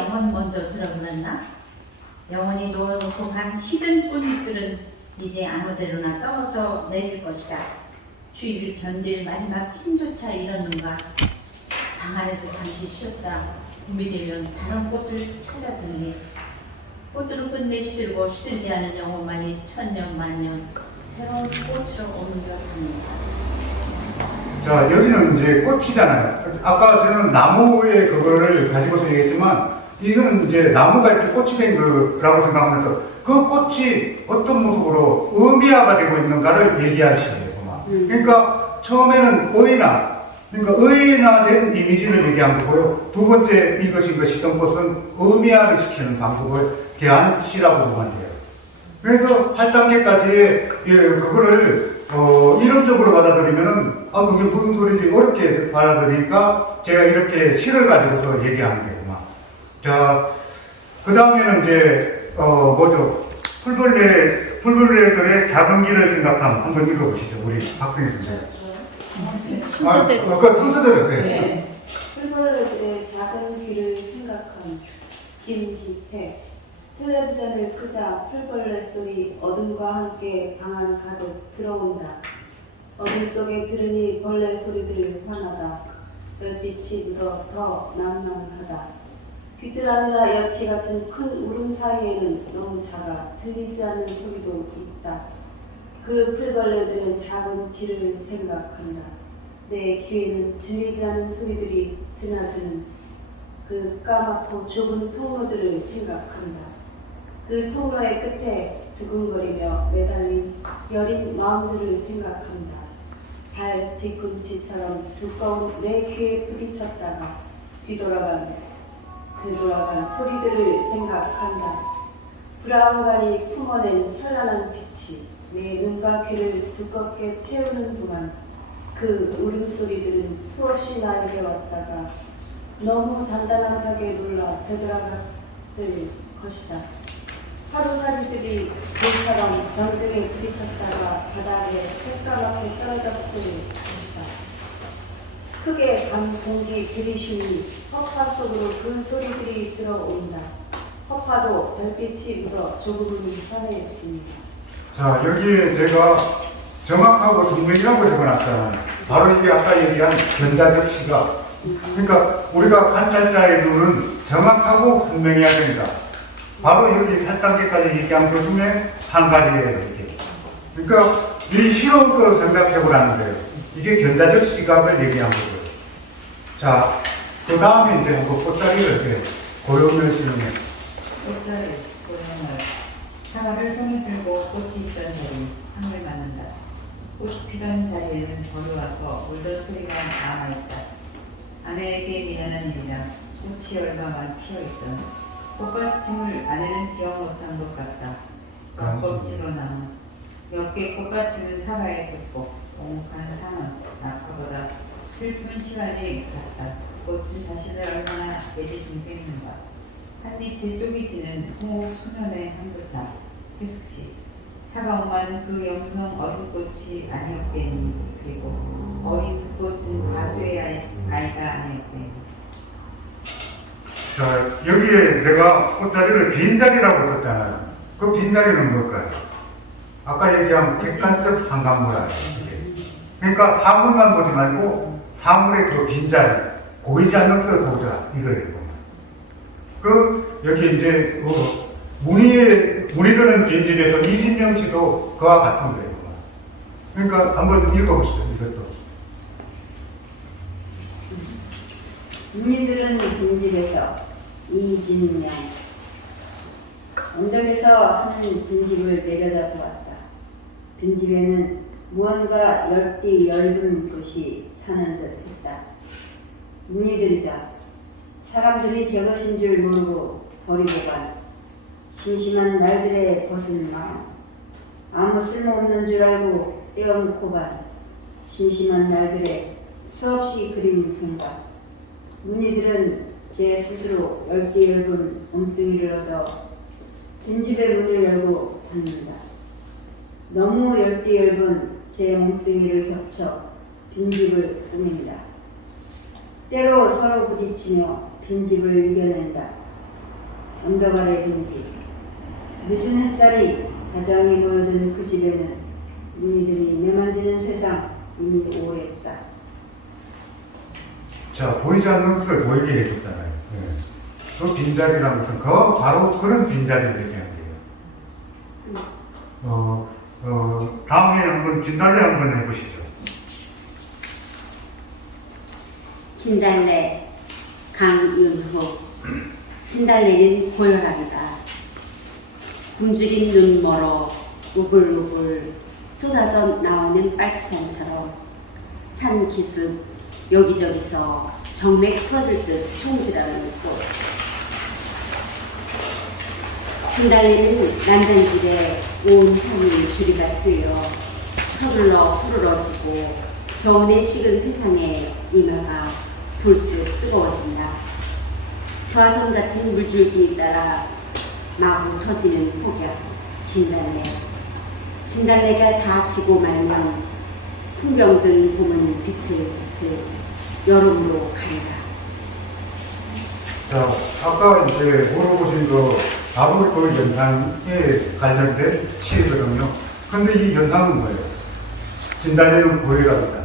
영혼 먼저 들어버렸나? 영혼이 놓아놓고 간 시든 꽃잎들은 이제 아무데로나 떨어져 내릴 것이다. 추위를 견딜 마지막 힘조차 잃었는가? 방 안에서 잠시 쉬었다. 봄이 되면 다른 꽃을 찾아들니 꽃들은 끝내 시들고 시들지 않은 영혼만이 천년 만년 새로운 꽃으로 옮겨갑니다. 자, 여기는 이제 꽃이잖아요. 아까 저는 나무의 그거를 가지고서 얘기했지만, 이거는 이제 나무가 이렇게 꽃이 된 거라고 생각하면서, 그 꽃이 어떤 모습으로 의미화가 되고 있는가를 얘기하시면 돼요. 그러니까 처음에는 그러니까 의인화된 이미지를 얘기한 거고요. 두 번째 이것이 시던 꽃은 의미화를 시키는 방법을 개한 시라고 보면 돼요. 그래서 8단계까지의 그거를 이론적으로 받아들이면은 그게 무슨 소리지 어렵게 받아들이니까 제가 이렇게 시를 가지고서 얘기하는 거구만. 자, 그 다음에는 이제 풀벌레들의 작은 길을 생각함 한번 읽어보시죠. 우리 박승희 선생님. 순서대로. 그 순서대로. 네. 네. 풀벌레들의 작은 귀를 생각한 김기태. 텔레비전을 끄자 풀벌레 소리 어둠과 함께 방 안 가득 들어온다. 어둠 속에 들으니 벌레 소리들 환하다. 별빛이 묻어 더 낭낭하다. 귀뚜라미나 여치 같은 큰 울음 사이에는 너무 작아 들리지 않는 소리도 있다. 그 풀벌레들의 작은 귀를 생각한다. 내 귀에는 들리지 않는 소리들이 드나드는 그 까맣고 좁은 통로들을 생각한다. 그 통로의 끝에 두근거리며 매달린 여린 마음들을 생각한다. 발 뒤꿈치처럼 두꺼운 내 귀에 부딪혔다가 뒤돌아간 소리들을 생각한다. 브라운관이 품어낸 현란한 빛이 내 눈과 귀를 두껍게 채우는 동안 그 울음소리들은 수없이 나에게 왔다가 너무 단단한 벽에 놀라 되돌아갔을 것이다. 하루살이들이 돌처럼 정등에 부딪혔다가 바닥에 새까맣게 떨어졌을 것이다. 크게 밤 공기 들이쉬니 허파 속으로 그 소리들이 들어온다. 허파도 별빛이 묻어 조금은 환해집니다. 자, 여기에 제가 정확하고 선명이라고 적어놨잖아요. 바로 이게 아까 얘기한 견자적 시각. 그러니까 우리가 관찰자의 눈은 정확하고 선명해야 된다. 바로 여기 8단계까지 얘기한 것 중에 한 가지예요. 이게. 그러니까 이 시로서 생각해 보라는 거예요. 이게 견자적 시각을 얘기한 거고요. 자, 그 다음에 이제 한번 꽃다리를 이렇게 고려하면 시는요. 꽃자리 고향을 사과를 손에 들고 꽃이 있던 자리 향을 맡는다. 꽃이 피던 자리에는 걸어와서 울던 소리가 남아있다. 아내에게 미안한 일이라 꽃이 얼마만 피어있던 꽃받침을 아내는 기억 못한 것 같다. 껍질로 남은 몇 개 꽃받침은 사과에 듣고 옹혹한 상은 낙하보다 슬픈 시간이 같다. 꽃은 자신을 얼마나 애지중지했는가. 한잎에 쪼개지는 홍옥 소년의 한듯한 희숙씨. 사과 엄마는 그 영성 어린 꽃이 아니었겠니. 그리고 어린 그 꽃은 가수의 아이가 아니었겠니. 자, 여기에 내가 꽃자리를 빈자리라고 썼잖아요. 그 빈자리는 뭘까요? 아까 얘기한 객관적 상관모라요. 그러니까 사물만 보지 말고 사물의 그 빈자리, 보이지 않는 것을 보자 이거예요. 여기 이제 문이 드는 빈집에서 이진명씨도 그와 같은 거예요. 그러니까 한번 읽어보시죠. 이것도. 문이들은 빈집에서 이진명. 언덕에서 하는 빈집을 내려다보았다. 빈집에는 무언가 열띠 엷은 것이 사는 듯 했다. 문이들이다. 사람들이 저것인 줄 모르고 버리고 간 심심한 날들의 벗은 마음. 아무 쓸모없는 줄 알고 떼어놓고 간 심심한 날들의 수없이 그리운 생각. 문이들은 제 스스로 열띠 엷은 몸뚱이를 얻어 빈집의 문을 열고 닫는다. 너무 열띠 엷은 제 몸뚱이를 겹쳐 빈집을 꾸민다. 때로 서로 부딪히며 빈집을 이겨낸다. 언덕 아래 빈집. 늦은 햇살이 다정히 모여든 그 집에는 무늬들이 매만지는 세상 이미 오래했다. 자, 보이지 않는 것을 보이게 해줬잖아요. 예. 그 빈자리라는 것은 바로 그런 빈자리를 얘기하는 거예요. 다음에 한번 진달래 한번 해보시죠. 진달래 강윤호. 진달래는 고요합니다. 굶주린 눈멀어 우글우글 쏟아져 나오는 빨치산처럼 산 기슭 여기저기서 정맥 터질 듯 총질하는 꽃. 진달래는 난장질에 온 산이 주리가 트여 서둘러 푸르러지고 겨운의 식은 세상에 이마가 불쑥 뜨거워진다. 화성 같은 물줄기에 따라 마구 터지는 폭염, 진달래. 진달래가 다 지고 말면 풍병든 봄은 비틀비틀 여름으로 간다. 자, 아까 이제 물어보신 거 바로 그 연상에 관련된 시거든요. 근데 이 연상은 뭐예요? 진달래는 고요합니다.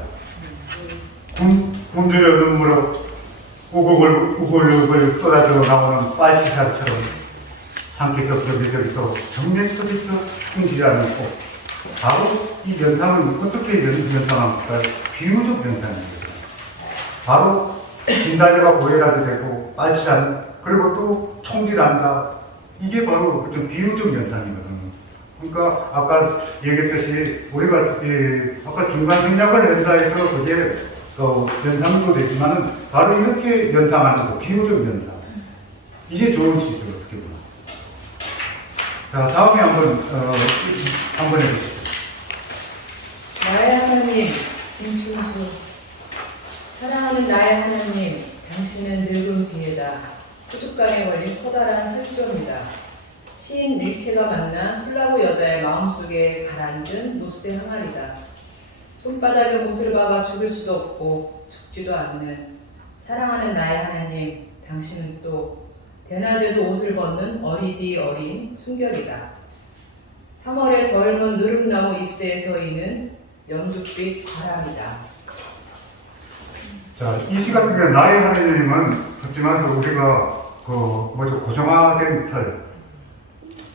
굶주려 눈물로 우글우글 쏟아져 나오는 빨치산처럼 산기슭 여기저기서 정맥 터질 듯 충실하는 꽃. 바로 이 연상은 어떻게 연상합니까? 비유적 연상입니다. 바로 진달래가 고요하게 되고 빨치산 그리고 또 총질한다. 이게 바로 좀 비유적 연상이거든요. 그러니까 아까 얘기했듯이 우리가 아까 중간 생략을 한다 해서 그게 연상도 되지만은 바로 이렇게 연상하는 거, 비유적 연상. 이게 좋은 시죠, 어떻게 보면. 자, 다음에 한번 해보시죠. 나의 하나님, 김춘수. 사랑하는 나의 하나님, 당신은 늙은 비에다 수족관에 걸린 커다란 살조입니다. 시인 릴케가 만난 슬라브 여자의 마음속에 가라앉은 노쇠 항아리다. 손바닥에 못을 박아 죽일 수도 없고 죽지도 않는 사랑하는 나의 하나님, 당신은 또 대낮에도 옷을 벗는 어리디 어린 순결이다. 3월의 젊은 느릅나무 잎새에 서 있는 연두빛 바람이다. 자, 이 시 같은 경우에 나의 하나님은 그렇지만 우리가 고정화된 틀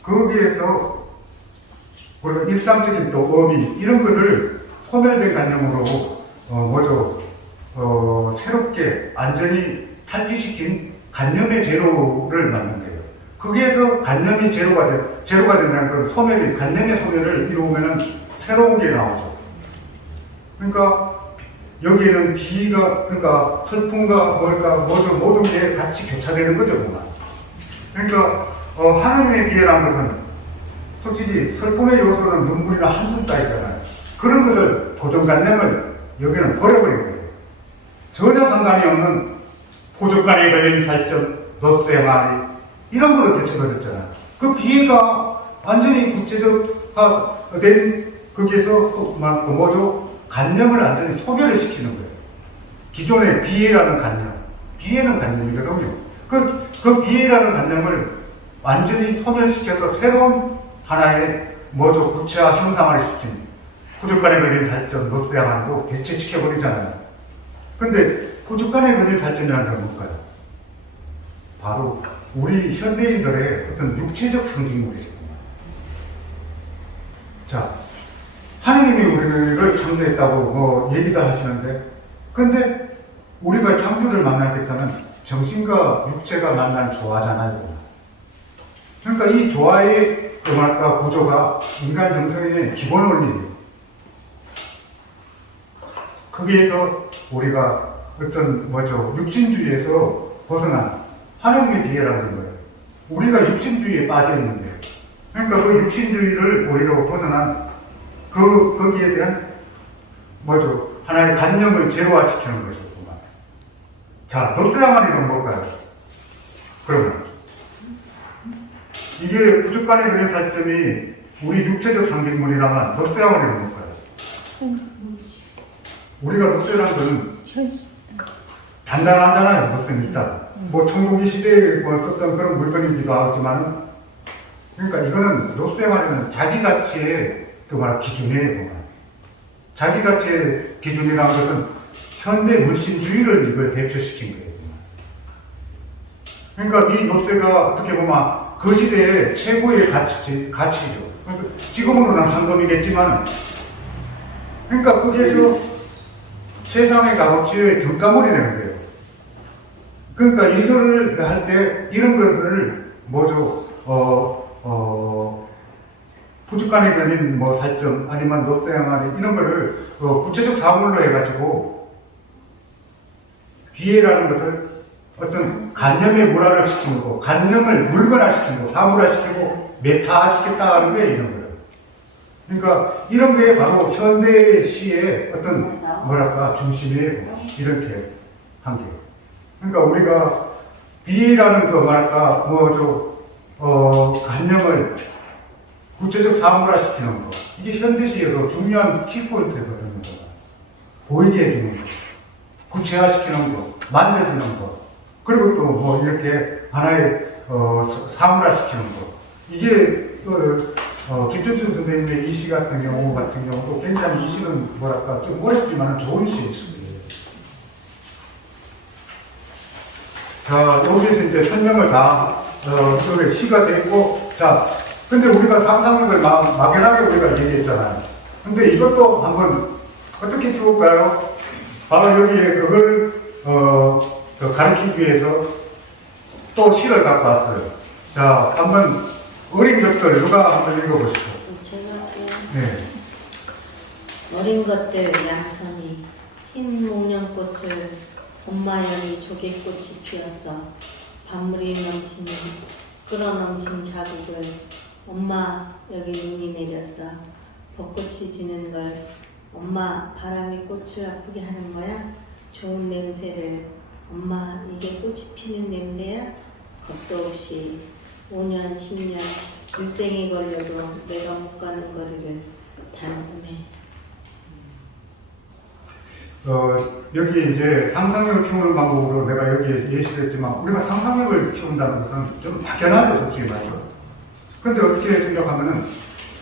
거기에서 우리가 일상적인 또 의미 이런 것을 소멸된 관념으로 새롭게 완전히 탈피시킨 관념의 제로를 만든 거예요. 거기에서 관념이 제로가 된다는 건 소멸이 관념의 소멸을 이루면은 새로운 게 나오죠. 그러니까 여기에는 비가 그러니까 슬픔과 모든 게 같이 교차되는 거죠, 뭔가. 그러니까 하나님의 비애라는 것은 솔직히 슬픔의 요소는 눈물이나 한숨 따위잖아요. 그런 것을 고정관념을 여기는 버려버린 거예요. 전혀 상관이 없는 호족간에 걸린 살점, 너스의 말이 이런 걸로 대처버렸잖아요. 그 비애가 완전히 구체적화된 거기에서 관념을 완전히 소멸을 시키는 거예요. 기존의 비애라는 관념, 비애는 관념이거든요. 그 비애라는 관념을 완전히 소멸시켜서 새로운 하나의 구체화 형상화를 시킨 호족간에 걸린 살점, 너스의 말도 대체시켜버리잖아요. 근데 호족간에 걸린 살점이라는 건 뭘까요? 바로 우리 현대인들의 어떤 육체적 상징물이에요. 자, 하느님이 우리를 창조했다고 얘기도 하시는데, 근데 우리가 창조를 만나겠다면 정신과 육체가 만난 조화잖아요. 그러니까 이 조화의 구조가 인간 형성의 기본 원리예요. 거기에서 우리가 어떤 육신주의에서 벗어난 하느님의 비애라는 거예요. 우리가 육신주의에 빠져 있는데, 그러니까 그 육신주의를 오히려 벗어난 거기에 대한 하나의 관념을 제로화시키는 거죠. 자, 너스야말이는 뭘까요? 그러면 이게 구족간에 걸린 살점이 우리 육체적 상징물이라면 너스야말이는 뭘까요? 우리가 너스라는 것은 단단하잖아요. 너스는 일단 뭐 청동기 시대에 뭐 썼던 그런 물건이기도 하지만은 그러니까 이거는 노쇠말에는 자기 가치의 그 말 기준이에요. 자기 가치의 기준이라는 것은 현대 물신주의를 이걸 대표시킨 거예요. 그러니까 이 노쇠가 어떻게 보면 그 시대의 최고의 가치죠. 그러니까 지금으로는 황금이겠지만, 그러니까 거기에서 세상의 값어치의 등가물이 되는 거예요. 그러니까 이거를 할 때 이런 것을 뭐죠? 부족간에 걸린 뭐 살점 아니면 노쇠 항아리 이런 거를 구체적 사물로 해가지고 비애라는 것을 어떤 관념의 물화를 시키는 거, 관념을 물건화시키는 거, 사물화시키고 메타화시켰다는 게 이런 거예요. 그러니까 이런 게 바로 현대 시의 어떤 뭐랄까 중심이에요. 이렇게 한 게. 그러니까 우리가 비라는 그 뭐랄까 관념을 구체적 사물화시키는 거, 이게 현대 시에서 중요한 키포인트거든요. 보이게 해주는 거, 구체화시키는 거, 만져주는 거. 그리고 또 뭐 이렇게 하나의 사물화시키는 거. 이게 김철준 선생님의 이 시 같은 경우도 굉장히 이 시는 뭐랄까 좀 어렵지만 좋은 시입니다. 자, 여기서 이제 설명을 다 시가 돼 있고, 자, 근데 우리가 상상력을 막연하게 우리가 얘기했잖아요. 근데 이것도 한번 어떻게 키울까요? 바로 여기에 그걸 가르치기 위해서 또 시를 갖고 왔어요. 자, 한번 어린 것들 누가 한번 읽어보시죠. 제가 할게요. 네. 어린 것들 양선이 흰 목련꽃을 봄마연이 조개꽃이 피었어. 밤물이 넘치는 끌어넘친 자국을 엄마 여기 눈이 내렸어. 벚꽃이 지는 걸 엄마 바람이 꽃을 아프게 하는 거야? 좋은 냄새를 엄마 이게 꽃이 피는 냄새야? 겁도 없이 5년 10년 일생이 걸려도 내가 못 가는 거리를 단숨에. 여기 이제 상상력을 키우는 방법으로 내가 여기에 예시를 했지만 우리가 상상력을 키운다는 것은 좀 막연하죠, 솔직히 말해서. 근데 어떻게 생각하면은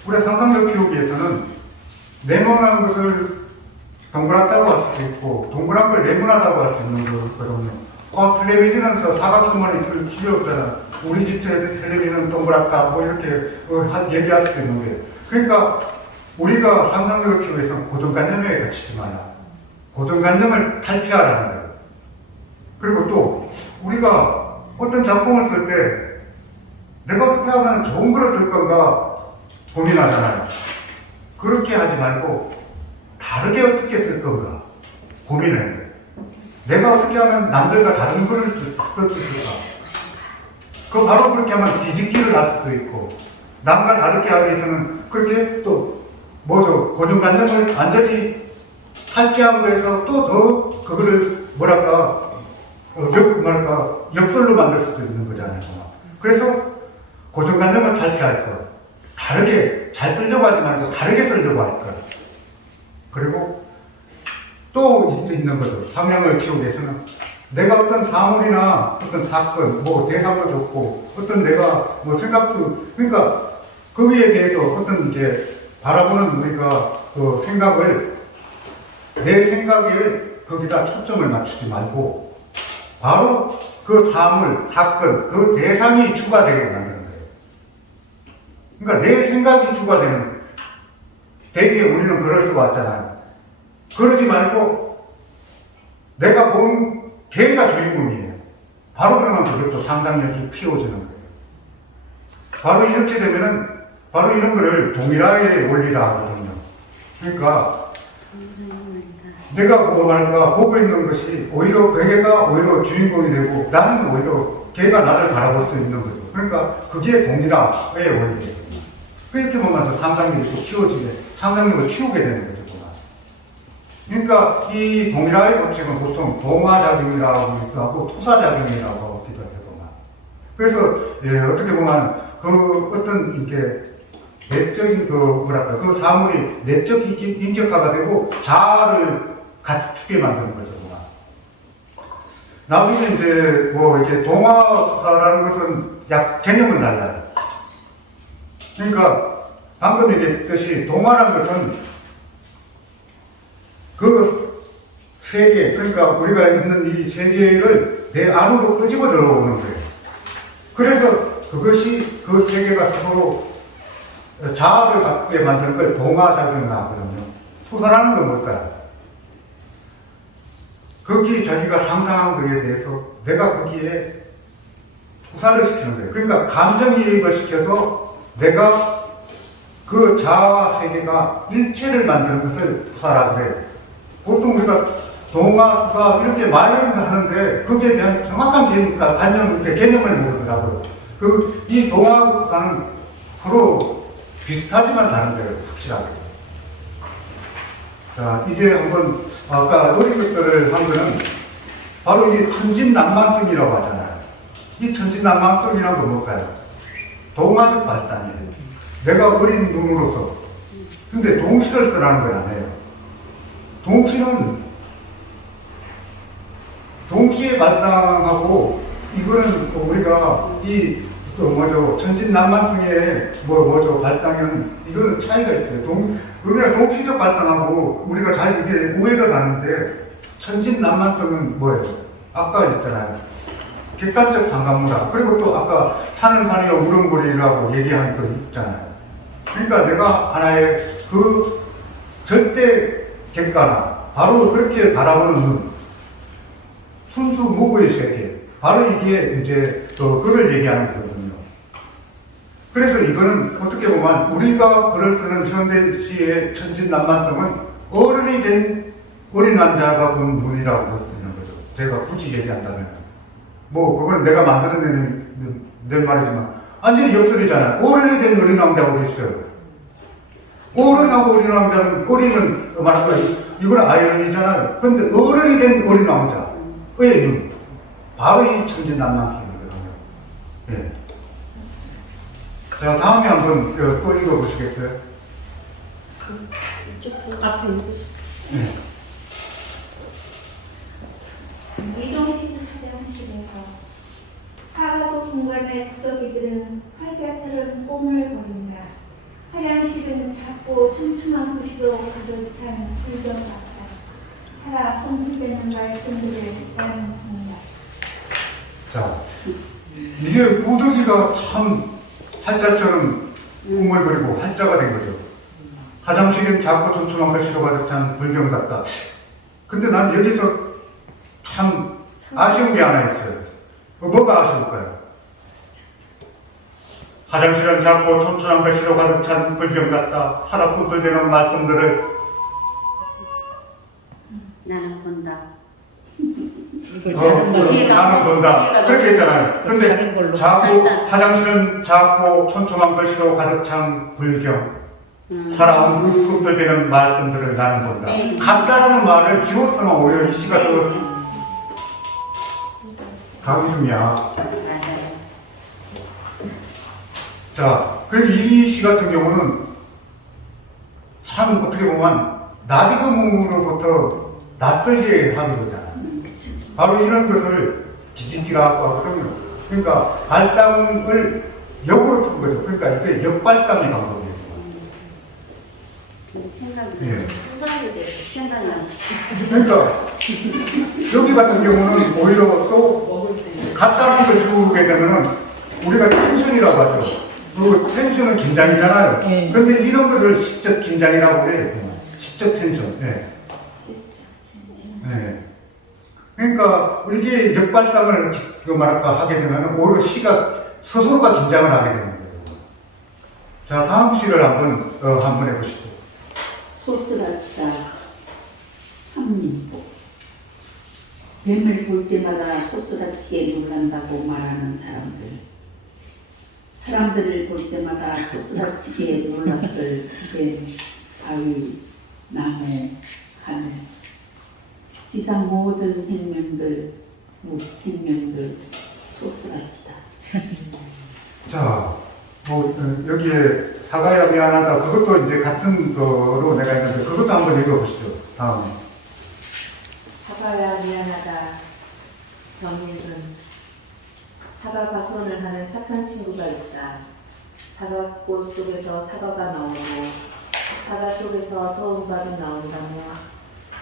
우리가 상상력 키우기 위해서는 네모난 것을 동그랗다고 할 수도 있고 동그란 걸 네모나다고 할 수 있는 거거든요. 텔레비전에서 사각형만이 필요 없잖아. 우리 집 텔레비전은 동그랗다 뭐 이렇게 얘기할 수도 있는데, 그러니까 우리가 상상력을 키우기 위해서는 고정관념에 갇히지 말라. 고정관념을 탈피하라는 거예요. 그리고 또 우리가 어떤 작품을 쓸 때 내가 어떻게 하면 좋은 글을 쓸 건가 고민하잖아요. 그렇게 하지 말고 다르게 어떻게 쓸 건가 고민해야 돼요. 내가 어떻게 하면 남들과 다른 글을 쓸 수 있을까? 그 바로 그렇게 하면 뒤집기를 할 수도 있고, 남과 다르게 하기 위해서는 그렇게 또 뭐죠? 고정관념을 완전히 탈피한 거에서 또 더 그거를 역설로 만들 수도 있는 거잖아요. 그래서 고정관념을 탈피할 것, 다르게 잘 쓰려고 하지 말고 다르게 쓰려고 할 것. 그리고 또 있는 거죠. 상상력을 키우기 위해서는 내가 어떤 사물이나 어떤 사건, 뭐 대상도 좋고 어떤 내가 뭐 생각도, 그러니까 거기에 대해서 어떤 이제 바라보는 우리가 그 생각을, 내 생각에 거기다 초점을 맞추지 말고 바로 그 사물, 사건, 그 대상이 주가 되게 만드는 거예요. 그러니까 내 생각이 주가 되는, 대개 우리는 그럴 수가 없잖아요. 그러지 말고 내가 본 걔가 주인공이에요. 바로 그러면 그것도 상상력이 피워지는 거예요. 바로 이렇게 되면은 바로 이런 거를 동일화의 원리라 하거든요. 그러니까 내가 뭐 말할까 보고 있는 것이 오히려 걔가 오히려 주인공이 되고 나는 오히려 걔가 나를 바라볼 수 있는 거죠. 그러니까 그게 동일화의 원리예요. 그렇게 보면 상상력이 또 키워지게, 상상력을 키우게 되는 거죠. 그러니까 이 동일화의 법칙은 보통 동화작용이라고 하고 토사작용이라고 하기도 하거든요. 그래서 어떻게 보면 그 어떤 이렇게 내적인 그 사물이 내적 인격화가 되고 자아를 갖추게 만드는 거죠. 나중에 이제 뭐 이렇게 동화사라는 것은 약 개념은 달라요. 그러니까 방금 얘기했듯이 동화라는 것은 그 세계, 그러니까 우리가 있는 이 세계를 내 안으로 끄집어 들어오는 거예요. 그래서 그것이 그 세계가 서로 자아를 갖게 만드는 걸 동화작용을 하거든요. 소사라는 건 뭘까요? 거기 자기가 상상한 것에 대해서 내가 거기에 투사를 시키는 거예요. 그러니까 감정이입을 시켜서 내가 그 자아 세계가 일체를 만드는 것을 투사라고 해요. 보통 우리가 동화, 투사 이렇게 말을 하는데 거기에 대한 정확한 개념을 모르더라고요. 이 동화하고 투사는 서로 비슷하지만 다른 거예요. 확실하게. 자, 이제 한번 아까 어린 것들을 한 거는 바로 이 천진난만성이라고 하잖아요. 이 천진난만성이란 건 뭘까요? 동화적 발단이에요. 내가 어린 눈으로서. 근데 동시를 쓰라는 건 아니에요. 동시는 동시에 발상하고 이거는 우리가 천진난만성의 발상은 이거는 차이가 있어요. 우리가 동시적 발상하고 우리가 잘 이게 오해를 하는데 천진난만성은 뭐예요? 아까 있잖아요. 객관적 상관문화. 그리고 또 아까 산은 산이요 물음고리라고 얘기한 거 있잖아요. 그러니까 내가 하나의 그 절대 객관화. 바로 그렇게 바라보는 눈. 순수 무구의 세계. 바로 이게 이제 글을 얘기하는 거거든요. 그래서 이거는 어떻게 보면 우리가 글을 쓰는 현대시의 천진난만성은 어른이 된 어린 남자가 본 눈이라고 볼 수 있는 거죠. 제가 굳이 얘기한다면. 뭐, 그건 내가 만들어낸 말이지만, 완전히 역설이잖아요. 어른이 된 어린 왕자가 있어요. 어른하고 어린 왕자는, 어린은, 말할까, 이건 아이러니잖아요. 근데 어른이 된 어린 왕자의 눈. 바로 이 천진난만성이거든요. 예. 자, 다음에 한번 또 읽어보시겠어요? 앞에 있으시죠. 네. 이동식 화장실에서 사과도 공간의 구더기들은 활자처럼 뽐을 보인다. 화장실은 작고 촘촘한 글씨로 가득 찬 불경 같다. 살아 혼돈되는 말씀들을 나눈다. 자, 이게 구더기가 참 활자처럼 우물거리고 활자가 된 거죠. 화장실은 작고 촘촘한 글씨로 가득 찬 불경 같다. 근데 난 여기서 참 아쉬운 게 하나 있어요. 뭐가 아쉬울까요? 화장실은 작고 촘촘한 글씨로 가득 찬 불경 같다. 살아 꿈틀대는 말씀들을 나는 본다. 나는 본다. 그렇게 했잖아요. 근데 화장실은 작고 촘촘한 글씨로 가득 찬 불경. 살아온 꿈틀대는 말씀들을 나는 본다. 네. 같다라는 말을 지웠으면 오히려 이 시가 더 강중이야. 맞아요. 자, 이 시 같은 경우는 참 어떻게 보면 나디금으로부터 낯설게 하는 거잖아. 바로 이런 것을 기진기라고 하거든요. 그러니까 발상을 역으로 튼 거죠. 그러니까 이게 역발상의 방법이에요. 예. 생각나지. 그러니까 여기 같은 경우는 오히려 또 같다는 걸 주게 되면은 우리가 텐션이라고 하죠. 그리고 텐션은 긴장이잖아요. 근데 이런 것을 시적 긴장이라고 해요. 시적 텐션. 네. 네. 그러니까 이게 역발상을 하게 되면은 오히려 시가 스스로가 긴장을 하게 되는 거예요. 자, 다음 시를 한번 해보시죠. 소스라치다 한민복 뱀을 볼 때마다 소스라치게 놀란다고 말하는 사람들을 볼 때마다 소스라치게 놀랐을 뱀, 바위, 나무, 하늘 지상 모든 생명들 소스라치다. 자, 여기에 사과야 미안하다. 그것도 이제 같은 거로 내가 했는데 그것도 한번 읽어보시죠. 다음에. 사과야 미안하다. 정민은 사과 과수원을 하는 착한 친구가 있다. 사과꽃 속에서 사과가 나오고 사과 속에서 더운 밥이 나온다며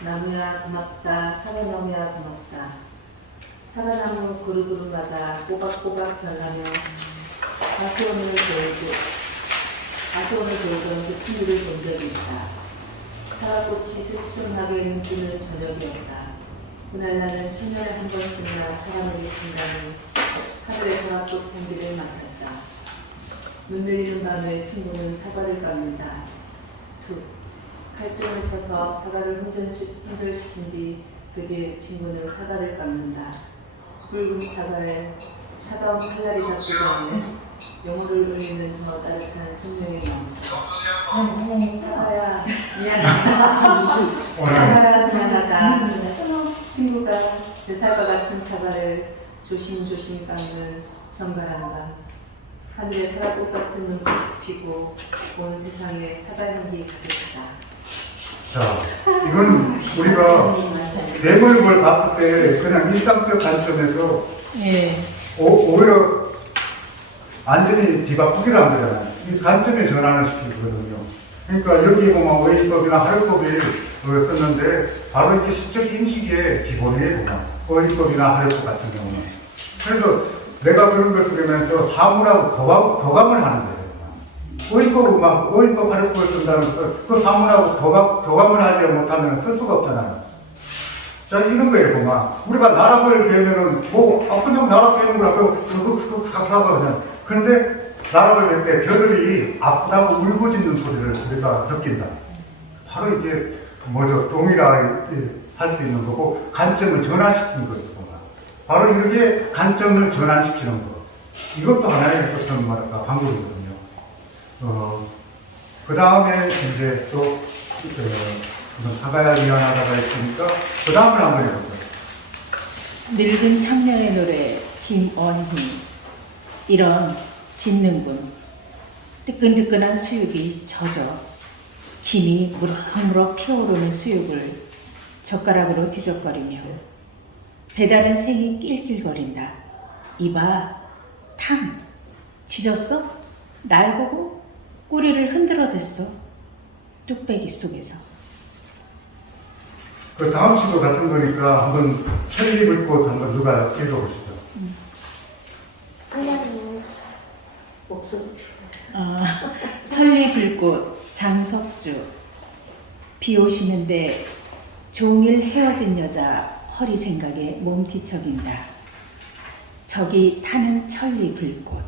나무야 고맙다. 사과나무야 고맙다. 사과나무 그루그루마다 꼬박꼬박 전하며 과수원을 배우던 그 친구를 본 적이 있다. 사과꽃이 새치존하게 눈뜨는 저녁이었다. 그날 나는 천년에 한 번씩이나 사과나무를 핀다는 하늘의 사과꽃 향기를 맡았다. 눈 내리는 밤에 친구는 사과를 깎는다. 툭 칼등을 쳐서 사과를 혼절시킨 뒤 그 뒤에 친구는 사과를 깎는다. 붉은 사과에 차가운 칼날이 닿기 전에 영혼을 울리는 저 따뜻한 생명의 마음. 사과야 미안하다. 사과야 미안하다. 친구가 제 사과 같은 사과를 조심조심 깎는 정갈한가. 하늘에 사과꽃 같은 눈빛이 피고 온 세상에 사과향기 가득하다. 자, 이건 우리가 내물을 봤을 때 그냥 일상적 관점에서 오히려 완전히 뒤바꾸기를 한 거잖아요. 이 관점의 전환을 시키거든요. 그러니까 여기 보면 어휘법이나 하려법이 썼는데 바로 이게 시적 인식의 기본이에요. 어휘법이나 하려법 같은 경우는. 그래서 내가 그런 걸 쓰면서 사물하고 교감을 하는 거예요. 어휘법 하려법을 쓴다는 그 사물하고 교감을 하지 못하면 쓸 수가 없잖아요. 자, 이런 거예요, 보면. 우리가 나락을 배우면은, 그냥 나락 배우는 거라, 스극스극 삭삭하고 그냥. 근데 나락을 배울 때 벼들이 아프다고 울부짖는 소리를 우리가 느낀다. 바로 이게 뭐죠? 동일하게 할 수 있는 거고, 관점을 전환시키는 거죠, 보면. 바로 이렇게 관점을 전환시키는 거. 이것도 하나의 어떤 말할까, 방법이거든요. 그 다음에 이제 또, 사과야 미안하다가 있으니까, 그 다음을 한번 해볼게요. 늙은 창녀의 노래, 김언희. 이런 짖는군. 뜨끈뜨끈한 수육이 젖어 김이 무럭무럭 피어오르는 수육을 젓가락으로 뒤적거리며 배다른 생이 낄낄거린다. 이봐, 탐, 짖었어? 날 보고 꼬리를 흔들어댔어. 뚝배기 속에서. 그 다음 시도 같은 거니까 한번 천리불꽃 한번 누가 읽어보시죠. 목소리. 천리불꽃 장석주. 비 오시는데 종일 헤어진 여자 허리 생각에 몸 뒤척인다. 저기 타는 천리불꽃.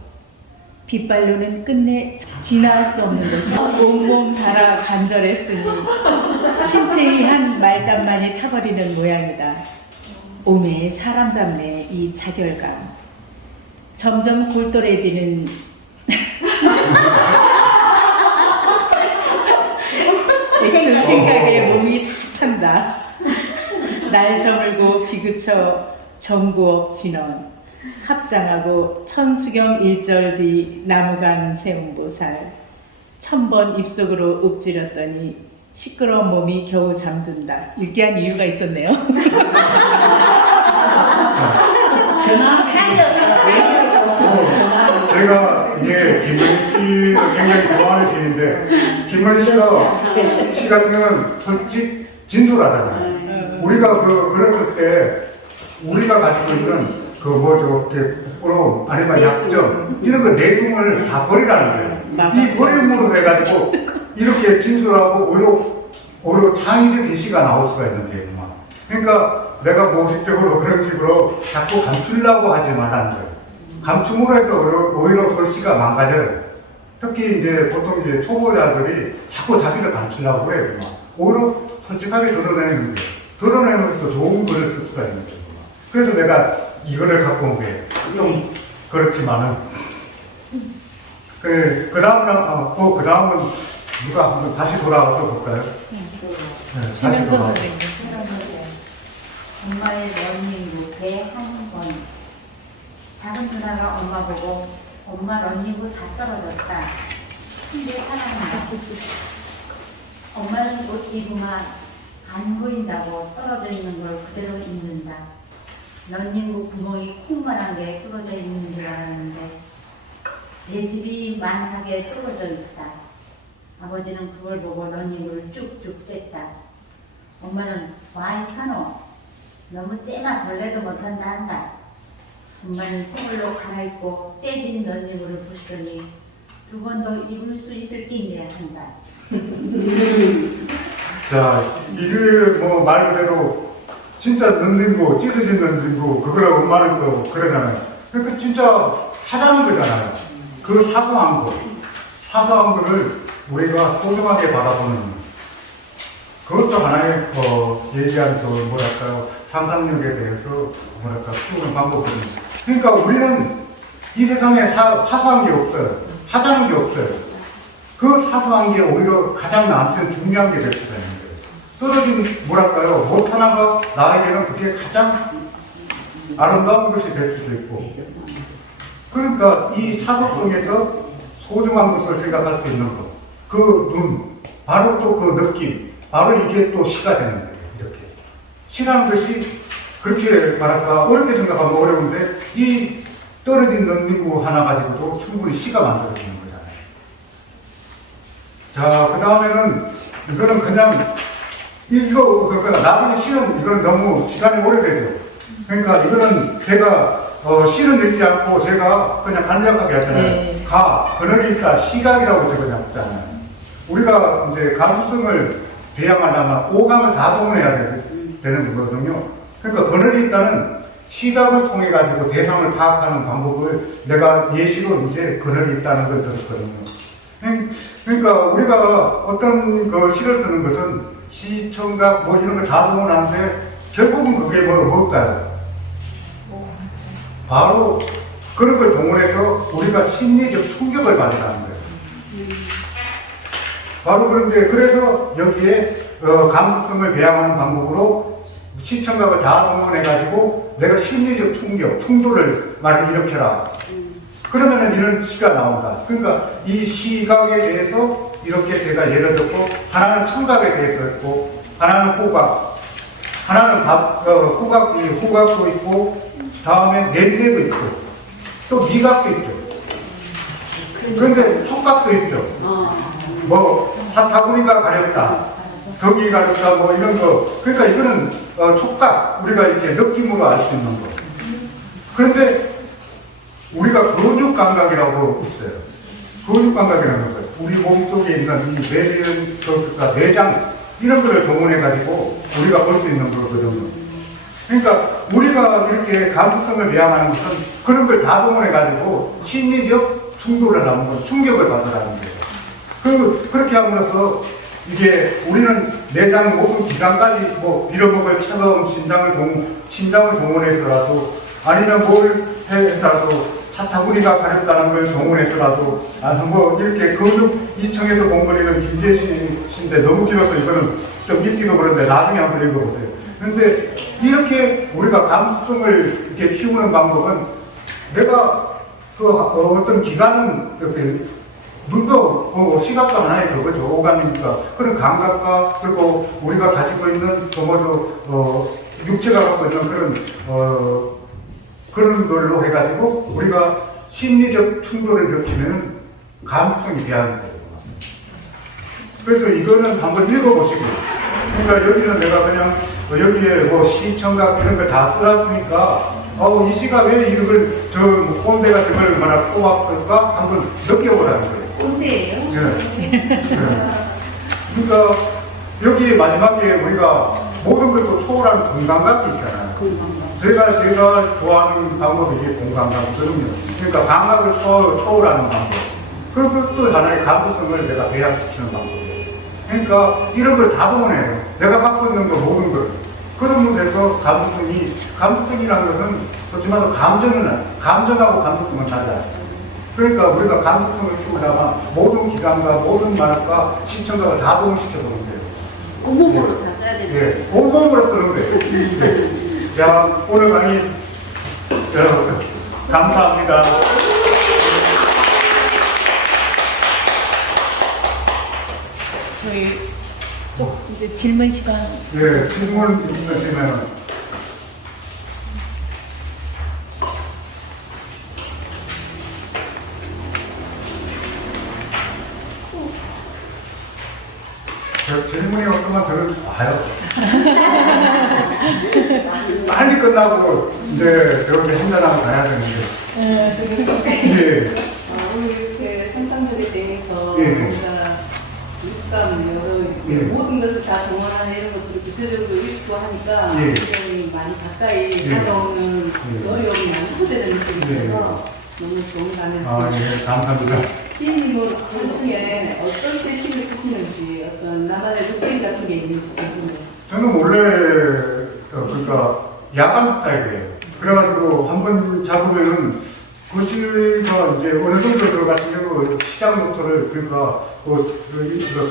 빗발로는 끝내 지나갈 수 없는 것이 온몸 달아 간절했으니 신체의 한 말단만이 타버리는 모양이다. 오매 사람 잡네 이 자결감. 점점 골똘해지는 엑슨 생각에 몸이 탄다. 날 저물고 비그쳐 정구업 진원. 합장하고 천수경 1절 뒤 나무간 세운보살. 1000번 입속으로 읊지렸더니 시끄러운 몸이 겨우 잠든다. 읽게 이유가 있었네요. 제가 이게 김건희 씨를 굉장히 좋아하는 시인데, 김건희 씨가 시 같은 경우는 솔직 진솔하잖아요. 우리가 그랬을 때 우리가 가지고 있는 이렇게 부끄러움, 아니면 약점, 이런 거 내숭을 다 버리라는 거예요. 이 버림으로 해가지고 이렇게 진솔하고 오히려 창의적인 시가 나올 수가 있는 거예요. 그러니까 내가 모식적으로 그런 식으로 자꾸 감추려고 하지 말라는 거예요. 감춤으로 해서 오히려 그 시가 망가져요. 특히 이제 보통 이제 초보자들이 자꾸 자기를 감추려고 그래요. 오히려 솔직하게 드러내는 거예요. 드러내면 또 좋은 글을 쓸 수가 있는 거예요. 그래서 내가 이거를 갖고 온 거예요. 좀 그렇지만은. 그 다음은 누가 한번 다시 돌아와서 볼까요? 네, 다시 돌아와. 엄마의 러닝부 배한권. 작은 누나가 엄마 보고 엄마 러닝부 다 떨어졌다. 근데 사랑한다. 엄마는 옷 입으면 안 보인다고 떨어져 있는 걸 그대로 입는다. 런닝구 구멍이 콩만한 게 뚫어져 있는 줄 알았는데 내 집이 만하게 뚫어져 있다. 아버지는 그걸 보고 런닝구를 쭉쭉 쬐다. 엄마는 와이카노 너무 째마 벌레도 못한다 한다. 엄마는 생얼로 갈아입고 째진 런닝구를 부시더니 두 번 더 입을 수 있을 낀데 한다. 자, 이게 뭐 말 그대로 진짜 런닝구, 찢어진 런닝구, 그거를 엄마는 또 그러잖아요. 그러니까 진짜 하자는 거잖아요. 그 사소한 거, 사소한 거를 우리가 소중하게 바라보는 그것도 하나의 얘기한 뭐랄까요, 상상력에 대해서 뭐랄까 키우는 방법입니다. 그러니까 우리는 이 세상에 사소한 게 없어요. 하자는 게 없어요. 그 사소한 게 오히려 가장 나한테는 중요한 게 될 수가 있는 거예요. 떨어진 뭐랄까요, 못 하나가 나에게는 그게 가장 아름다운 것이 될 수도 있고. 그러니까 이 사소성에서 소중한 것을 생각할 수 있는 것, 그 눈, 바로 또 그 느낌, 바로 이게 또 시가 되는 거예요. 이렇게 시라는 것이 그렇게 말할까 어렵게 생각하면 어려운데 이 떨어진 런닝구 하나 가지고도 충분히 시가 만들어지는 거잖아요. 자, 그 다음에는 이거는 그냥 그러니까 나중에 시는 이건 너무 시간이 오래되죠. 그러니까 이거는 제가 시는 읽지 않고 제가 그냥 간략하게 했잖아요. 네. 그늘이 있다, 시각이라고 적어놨잖아요. 우리가 이제 감수성을 배양하려면 오감을 다 동원해야 되는 거거든요. 그러니까 그늘이 있다는 시각을 통해 가지고 대상을 파악하는 방법을 내가 예시로 이제 그늘이 있다는 걸 들었거든요. 그러니까 우리가 어떤 그 시를 쓰는 것은 시청각 뭐 이런 거 다 동원하는데 결국은 그게 뭘까요? 바로 그런 걸 동원해서 우리가 심리적 충격을 받으라는 거예요. 바로 그런데 그래서 여기에 감수성을 배양하는 방법으로 시청각을 다 동원해가지고 내가 심리적 충격, 충돌을 말을 일으켜라. 그러면은 이런 시가 나온다. 그러니까 이 시각에 대해서 이렇게 제가 예를 들고 하나는 청각에 대해서 있고 하나는 호각, 하나는 호각도 있고 다음에 냄새도 있고 또 미각도 있죠. 그런데 촉각도 있죠. 뭐 사타구니가 가렵다, 덕이 가렵다, 뭐 이런 거. 그러니까 이거는 촉각, 우리가 이렇게 느낌으로 알 수 있는 거. 그런데 우리가 근육 감각이라고 있어요. 근육 감각이라는 거예요. 우리 몸 속에 있는 이 내장 이런 거를 동원해 가지고 우리가 볼 수 있는 거거든요. 그러니까 우리가 이렇게 감수성을 배양하는 것은 그런 걸 다 동원해 가지고 심리적 충돌을 하는 건 충격을 받으라는 거예요. 그렇게 함으로써 이게 우리는 내장 모든 기관까지 뭐 빌어먹을 차가운 심장을 동원해서라도 아니면 뭘 해서라도 사타구니가 가렵다는 걸 동원해서라도 뭐 이렇게 근육 2층에서 공부리는 김재신인데 너무 길어서 이거는 좀 읽기도 그런데 나중에 한번 읽어보세요. 근데 이렇게 우리가 감수성을 이렇게 키우는 방법은 내가 어떤 기관은 이렇게 눈도 시각도 하나의 그거죠. 오감이니까 그런 감각과 그리고 우리가 가지고 있는 육체가 갖고 있는 그런 걸로 해가지고 우리가 심리적 충돌을 일으키면 감수성이 배양이 되고. 그래서 이거는 한번 읽어보시고. 그러니까 여기는 내가 그냥 여기에 뭐 시청각 이런 거 다 써놨으니까 이 시가 왜 이걸 꼰대가 저걸 얼마나 꼬막을까 한번 느껴보라는 거예요. 꼰대예요? 네. 그러니까 여기 마지막에 우리가 모든 걸 또 초월하는 공감각이 있잖아요. 제가 좋아하는 방법이 이게 공감각이거든요. 그러니까 감각을 초월하는 방법. 그것도 하나의 감수성을 내가 배양시키는 방법이에요. 그러니까 이런 걸 다 동원해요. 내가 갖고 있는 거 모든 걸. 그러면 돼서 감수성이라는 것은 솔직히 말해서 감정하고 감수성은 달라요. 그러니까 우리가 감수성을 키우려면 모든 기관과 모든 말과 시청각을 다 동원시켜보는 거예요. 온몸으로 다 써야 되는 거예요. 네, 온몸으로 쓰는 거예요. 네. 자, 오늘 강의 여러분 감사합니다. 저희 꼭 이제 질문 시간. 네, 질문 있으시면 저 질문이 어떤만 들으면 좋아요. 빨리 끝나고 이제 저렇게 한잔하고 가야 되는데. 예. 오늘 이렇게 상상들에 대해서 예. 뭔가 육감 여러 예. 모든 것을 다 동원하는 이런 것들을 구체적으로 읽고 하니까 예. 굉장히 많이 가까이 예. 다가오는 예. 어려움이 많이 소되는 느낌이 예. 들어서 너무 좋은 감이었습니다. 아, 예, 감사합니다. 시인님은 한중에 어떤 글씨를 쓰시는지 어떤 나만의 루틴 같은 게 있는지 궁금해요. 저는 원래 그러니까 야간 스타일이에요. 그래가지고 한번 잡으면은 그 시가 이제 어느 정도 들어가시면 시장 노트를 그러니까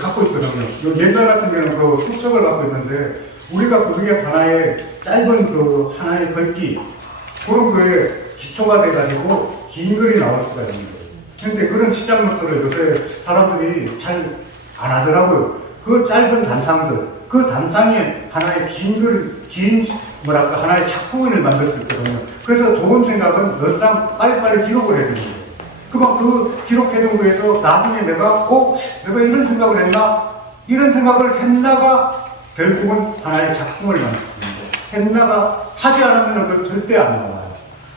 갖고 있거든요. 옛날 같은 경우는 그 수첩을 갖고 있는데 우리가 그게 하나의 짧은 그 하나의 글귀 그런 거에 기초가 돼가지고 긴 글이 나올 수가 있는 거예요. 근데 그런 시장 노트를 요새 사람들이 잘 안 하더라고요. 그 짧은 단상들, 그 단상에 하나의 긴 뭐랄까, 하나의 작품을 만들 수 있거든요. 그래서 좋은 생각은 늘상 빨리빨리 기록을 해야 되는 거예요. 그만 그 기록해둔 거에서 나중에 내가 이런 생각을 했나? 이런 생각을 했나가 결국은 하나의 작품을 만들습니다. 했나가 하지 않으면 그 절대 안 나와요.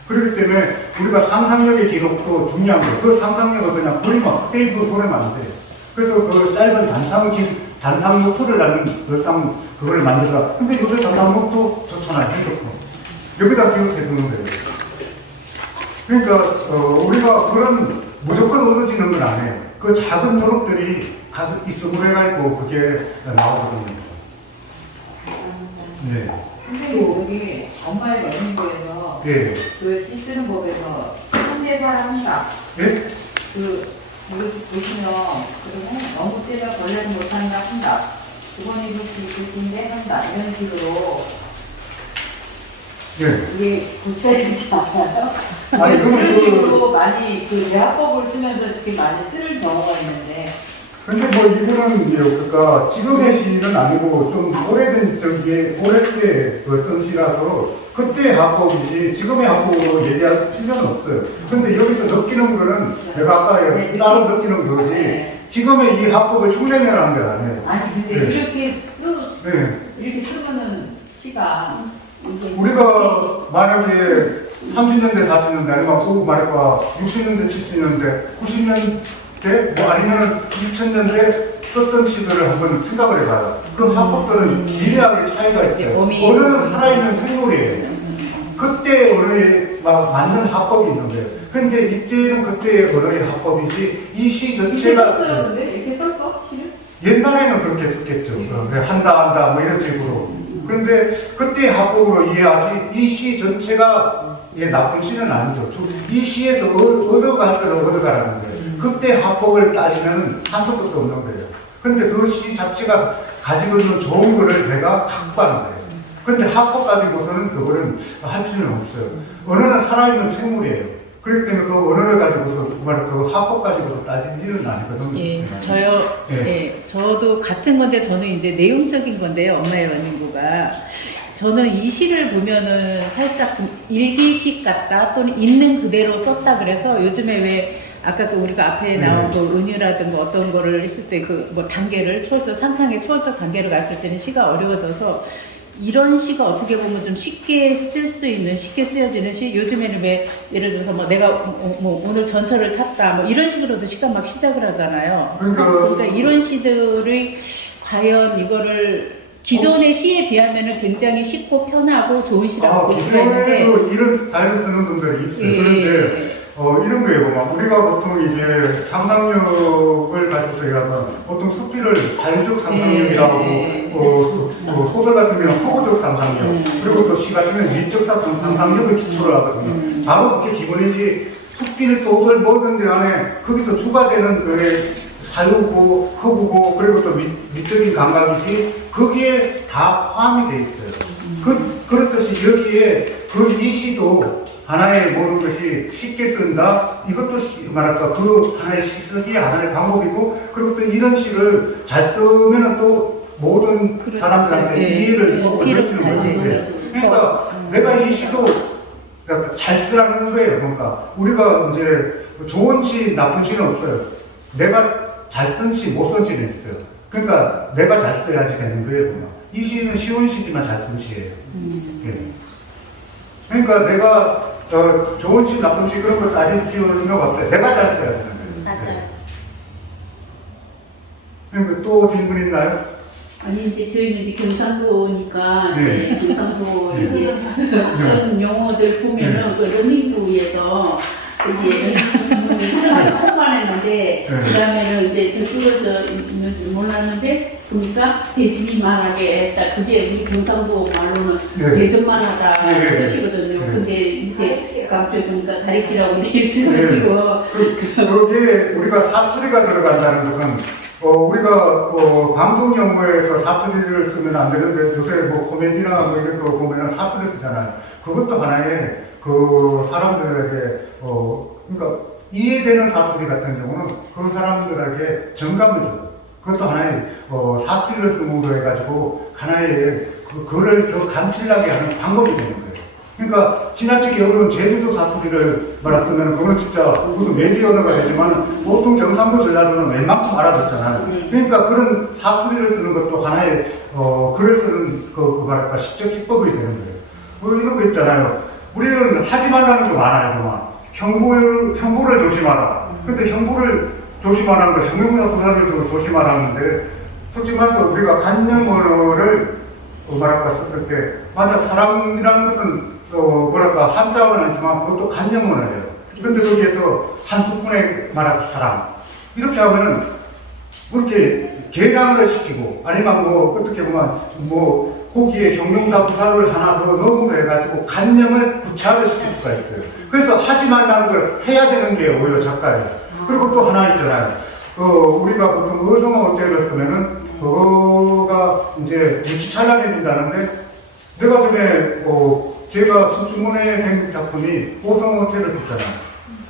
그렇기 때문에 우리가 상상력의 기록도 중요한 거예요. 그 상상력을 그냥 테이프로 보내면 안 돼요. 그래서 그 짧은 단상 노트를 나는 늘상 그걸 만들다. 근데 요새 단상 노트 좋잖아요. 핸드폰. 여기다 기록해 두는 거예요. 그러니까 우리가 그런 무조건 얻어지는 건 아니에요. 그 작은 노력들이 있음으로 해가지고 그게 나오거든요. 네. 선생님 여기 엄마의 연인부에서 예. 그 시 쓰는 법에서 현대사를 한다. 예? 여기 보시면 너무 때려 걸레를 못한다 한다. 주머니 붓기인데 한다. 이런 식으로 예. 이게 고쳐야 되지 않아요? 아니, 이런 그건 식으로 많이 그 대화법을 쓰면서 이렇게 많이 쓰는 경우가 있는데 근데 뭐 이분은 그러니까 지금의 시는 아니고 좀 오래된 오래때 쓴 시라서 그때의 합법이지 지금의 합법으로 얘기할 필요는 없어요. 근데 여기서 느끼는 거는 내가 아까 따로 느끼는 거지 네. 지금의 이 합법을 흉내내라는 게 아니에요. 아니 근데 네. 이렇게 쓰면은 시가 이게 우리가 만약에 30년대 40년대 아니면 꼭 말해봐 60년대 70년대 90년대 뭐 아니면은 2000년대 썼던 시들을 한번 생각을 해봐요. 그럼 합법들은 미래하게 차이가 있어요. 언어는 살아있는 생물이에요. 그때 언어에 맞는 합법이 있는 거예요. 근데 이때는 그때의 언어의 합법이지 이 시 전체가 이렇게 썼어? 시를? 옛날에는 그렇게 썼겠죠. 한다 뭐 이런 식으로. 근데 그때의 합법으로 이해하지 이 시 전체가 나쁜 시는 아니죠. 이 시에서 얻어갈 때를 얻어가라는 거예요. 그때 합법을 따지면 한도 끝도 없는 거예요. 근데 그 시 자체가 가지고 있는 좋은 거를 내가 갖고 가는 거예요. 근데 합법 가지고서는 그거는 할 필요는 없어요. 언어는 살아있는 생물이에요. 그렇기 때문에 그 언어를 가지고서 그 합법 가지고서 따질 일은 아니거든요. 예, 예. 저도 같은 건데 저는 이제 내용적인 건데요. 엄마의 연인부가 저는 이 시를 보면은 살짝 좀 일기식 같다 또는 있는 그대로 썼다 그래서 요즘에 왜 아까 우리가 앞에 나온 그 은유라든가 어떤 거를 했을 때 그 뭐 단계를 상상의 초월적 단계로 갔을 때는 시가 어려워져서 이런 시가 어떻게 보면 좀 쉽게 쓸 수 있는 쉽게 쓰여지는 시 요즘에는 왜 예를 들어서 뭐 내가 뭐 오늘 전철을 탔다 뭐 이런 식으로도 시가 막 시작을 하잖아요. 그러니까 이런 시들이 과연 이거를 기존의 시에 비하면은 굉장히 쉽고 편하고 좋은 시라고 볼 수가 있는데 기존에도 이런 스타일을 쓰는 분들이 있어요. 그런데 이런 거예요. 우리가 보통 이제 상상력을 가지고 얘기하면 보통 수필을 사유적 상상력이라고 소설 같으면 허구적 상상력 그리고 또 시 같으면 미적 상상력을 기초로 하거든요. 바로 그게 기본이지 수필, 소설 뭐든 간에 거기서 추가되는 그 사유고 허구고 그리고 또 미적인 감각이지 거기에 다 포함이 돼 있어요. 그렇듯이 여기에 이 시도 하나의 모든 것이 쉽게 뜬다. 이것도 말할까 그 하나의 시 쓰기의 하나의 방법이고 그리고 또 이런 시를 잘 쓰면은 또 모든 사람들한테 이해를 얻어주는 거예요. 그러니까 내가 이 시도 잘 쓰라는 거예요. 그러니까 우리가 이제 좋은 시, 나쁜 시는 없어요. 내가 잘 쓴 시, 못 쓴 시는 있어요. 그러니까 내가 잘 써야지 되는 거예요. 보면. 이 시는 쉬운 시지만 잘 쓴 시예요. 예. 그러니까 내가 좋은 시, 나쁜 시 그런 거 따질 필요가 없어요. 내가 잘 써야 되는 거예요. 맞아요. 그러니까 또 질문 있나요? 아니 이제 저희는 이제 경상도니까 네. 이제 경상도 이게 쓴 용어들 보면은 그 러닝구에서 이게 처음에 콩만했는데 네. 그다음에는 이제 더 줄어져 있는 줄 몰랐는데 보니까 대지만하게 했다. 그게 우리 경상도 말로는 네. 대전만하다 네, 네, 네. 뜻이거든요. 네. 근데 이게 갑자기 보니까 다리끼라고 돼 있어가지고 거기에 우리가 사투리가 들어간다는 것은 우리가 방송 용어에서 사투리를 쓰면 안 되는데 요새 뭐 코미디나 뭐 이런 거 보면은 사투리 쓰잖아요. 그것도 하나의 그 사람들에게 그러니까 이해되는 사투리 같은 경우는 그 사람들에게 정감을 줘요. 그것도 하나의 사투리를 쓰므로 해가지고 하나의 그거를 더 감칠나게 하는 방법이 되는 거예요. 그러니까 지나치게 어려운 제주도 사투리를 말했으면 그거는 진짜 무슨 메디 언어가 되지만 보통 경상도 전라도는 웬만큼 알아듣잖아요. 그러니까 그런 사투리를 쓰는 것도 하나의 글을 쓰는 그 뭐랄까 시적 기법이 되는 거예요. 뭐 이런 거 있잖아요. 우리는 하지 말라는 게 많아요. 그만 형부를 조심하라. 근데 형부를 조심하라는 거 성명보다 부사를 조심하라는데 솔직히 말해서 우리가 간념 언어를 말할까 썼을 때 만약 사람이라는 것은 뭐랄까 한자어는 아니지만 그것도 간념 언어예요. 근데 거기에서 한 스푼의 말하고 사람 이렇게 하면은 그렇게 계량을 시키고 아니면 뭐 어떻게 보면 뭐 거기에 형용사 부사를 하나 더 넣음으로 해가지고 간념을 구체화를 시킬 수가 있어요. 그래서 하지 말라는 걸 해야 되는 게 오히려 작가예요. 그리고 또 하나 있잖아요. 우리가 보통 어성어 어때를 쓰면은 그거가 이제 유치찬란해진다는데 내가 전에 제가 신춘문예 된 작품이 오성어태를 썼잖아요.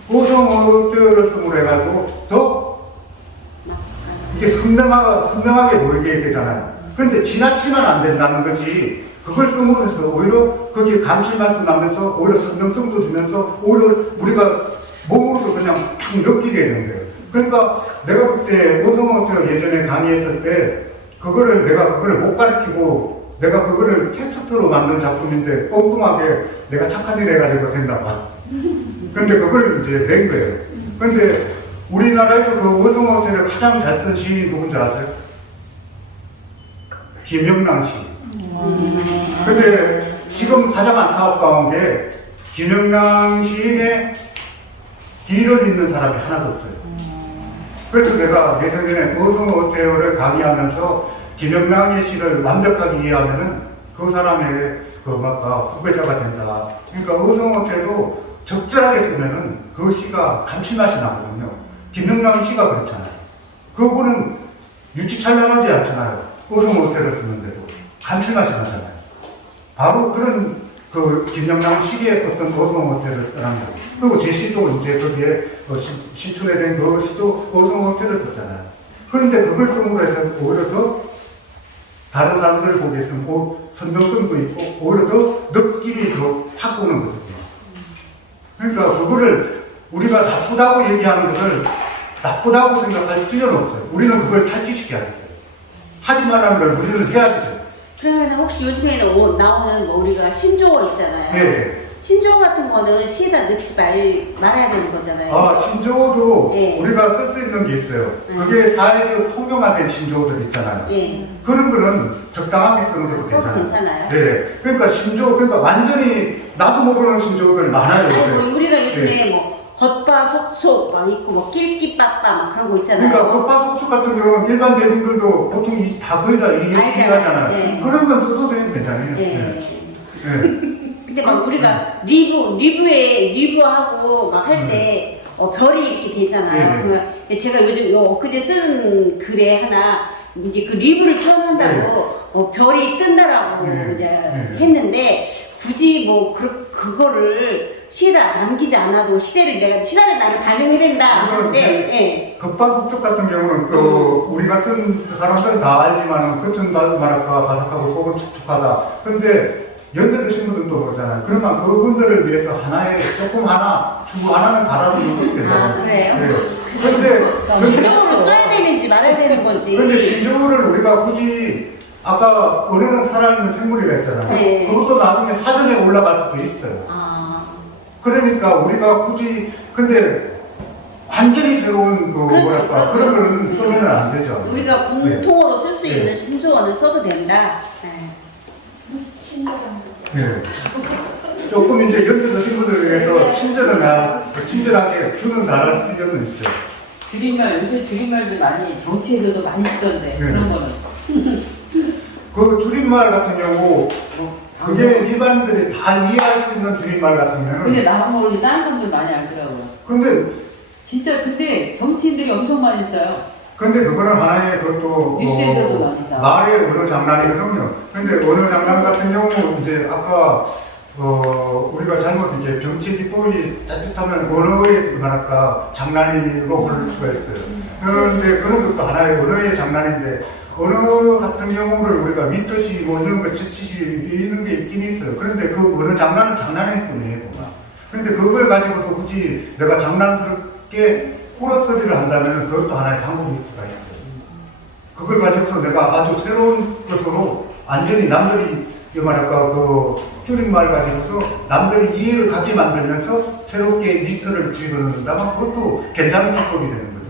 오성어태를 쓰므로 해가지고 더 이게 선명하게 보이게 되잖아요. 그런데 지나치면 안 된다는 거지. 그걸 쓰므로 해서 오히려 거기에 감칠맛도 나면서 오히려 선명성도 주면서 오히려 우리가 몸으로서 그냥 탁 느끼게 되는 거예요. 그러니까 내가 그때 오성어태 예전에 강의했을 때 내가 그거를 못 가르치고 내가 그거를 텍스트로 만든 작품인데 엉뚱하게 내가 착한 일 해가지고 생각봐. 근데 그걸 이제 낸 거예요. 근데 우리나라에서 그 어성어태를 가장 잘 쓴 시인이 누군지 아세요? 김영랑 시. 근데 지금 가장 안타까운 게 김영랑 시인의 뒤를 잇는 사람이 하나도 없어요. 그래서 내가 예전에 어성어태를 강의하면서 김영랑의 시를 완벽하게 이해하면은 그 사람의 후배자가 된다. 그러니까 어성어태도 적절하게 쓰면은 그 시가 감칠맛이 나거든요. 김영랑 시가 그렇잖아요. 그거는 유치찬란하지 않잖아요. 어성어태를 쓰는데도 감칠맛이 나잖아요. 바로 그런 그 김영랑 시기의 어떤 어성어태를 쓰는 거예요. 그리고 제 시도 이제 거기에 시춘에 된 그 시도 어성어태를 썼잖아요. 그런데 그걸 쓰므로 해서 오히려 더 다른 사람들 보기에는 선명성도 있고 오히려 더 느낌이 더 확 오는 거거든요. 그러니까 그거를 우리가 나쁘다고 얘기하는 것을 나쁘다고 생각할 필요는 없어요. 우리는 그걸 탈취시켜야 돼요. 하지 말라는 걸 우리는 해야 돼요. 그러면 혹시 요즘에는 나오는 뭐 우리가 신조어 있잖아요. 네. 신조어 같은 거는 시에다 넣지 말아야 되는 거잖아요. 신조어도 예. 우리가 쓸 수 있는 게 있어요. 그게 사회적 통용화된 신조어들 있잖아요. 예. 그런 거는 적당하게 쓰는 것도 써도 괜찮아요. 괜찮아요? 네. 그러니까 그러니까 완전히 나도 모르는 신조어들 많아요. 아니 뭐 요새. 우리가 요즘에 네. 뭐 겉바속촉 막 있고 뭐 낄끼빠빠 막 그런 거 있잖아요. 그러니까 겉바속촉 같은 경우는 일반 대중들도 보통 다 거의 다 이해하잖아요. 예. 그런 건 써도 되는 괜찮아요. 예. 네. 네. 근데 막 우리가 리뷰하고 막 할 때 별이 이렇게 되잖아요. 네. 그러면 제가 요즘 엊그제 쓴 글에 하나 이제 그 리뷰를 표현한다고 별이 뜬다라고 네. 이제 네. 했는데 굳이 뭐 그거를 시에다 남기지 않아도 시대를 나는 반영해야 된다 하는데 예. 겉바속촉 같은 경우는 우리 같은 사람들은 다 알지만은 겉은 말할까 바삭하고 속은 촉촉하다. 근데 연세 드신 분들도 그러잖아요. 그러면 그분들을 위해서 추구 하나는 달아두는 것도 괜찮아요. 아 그래요? 네. 근데 신경으로 써야 되는지 말아야 되는 건지 거지. 근데 신조어를 우리가 굳이 아까 언어는 살아있는 생물이라 했잖아요. 네. 그것도 나중에 사전에 올라갈 수도 있어요. 아, 그러니까 우리가 굳이 근데 완전히 새로운 그 그렇죠. 뭐랄까 그런 거는 쓰면 안 되죠. 우리가 공통어로 쓸 수 네. 있는 신조어는 써도 된다. 네. 친절한 네. 조금 이제 연세도 친구들을 위해서 친절하게 주는 단어를 필요는 있죠. 줄임말, 요새 줄임말도 많이, 정치에서도 많이 쓰던데, 그런 거는. 그 줄임말 같은 경우 그게 일반인들이 다 이해할 수 있는 줄임말 근데 같으면은 나만 모르게 다른 사람들 많이 알더라고요. 근데 근데 정치인들이 엄청 많이 써요. 그거는 하나의 그것도 뉴스에서도 많이 나와요. 말의 언어 장난이거든요. 근데 언어 장난 같은 경우 이제 아까 우리가 잘못 이제 정치 기법이 따뜻하면 언어의 뭐랄까 장난으로 흐를 수가 있어요. 그런데 그런 것도 하나의 언어의 장난인데 언어 같은 경우를 우리가 믿듯이 뭐 이런 거 지치시 이런 게 있긴 있어요. 그런데 그 언어 장난은 장난일 뿐이에요. 근데 그걸 가지고서 굳이 내가 장난스럽게 꾸러서리를 한다면 그것도 하나의 방법일 수가 있죠. 그걸 가지고서 내가 아주 새로운 것으로 완전히 남들이 말할까 그 줄임말 가지고서 남들이 이해를 가게 만들면서 새롭게 니트를 집어넣는다면 그것도 괜찮은 기법이 되는 거죠.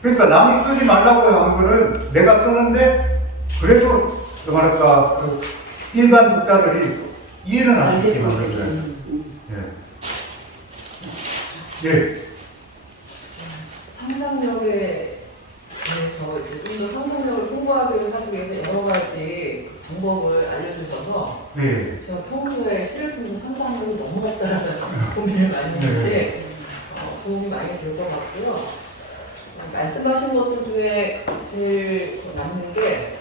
그러니까 남이 쓰지 말라고 한 거를 내가 쓰는데 그래도 말할까 그 일반 독자들이 이해는 할 수 있게 만들어요. 예. 예. 상상력에 대해서 좀 더 상상력을 풍부하게 하기 위해서 여러 가지 방법을 알려주셔서 예. 제가 평소에 시를 쓰면서 상상력이 너무 같다라는 고민을 많이 했는데 도움이 많이 될 것 같고요. 말씀하신 것들 중에 제일 남는 게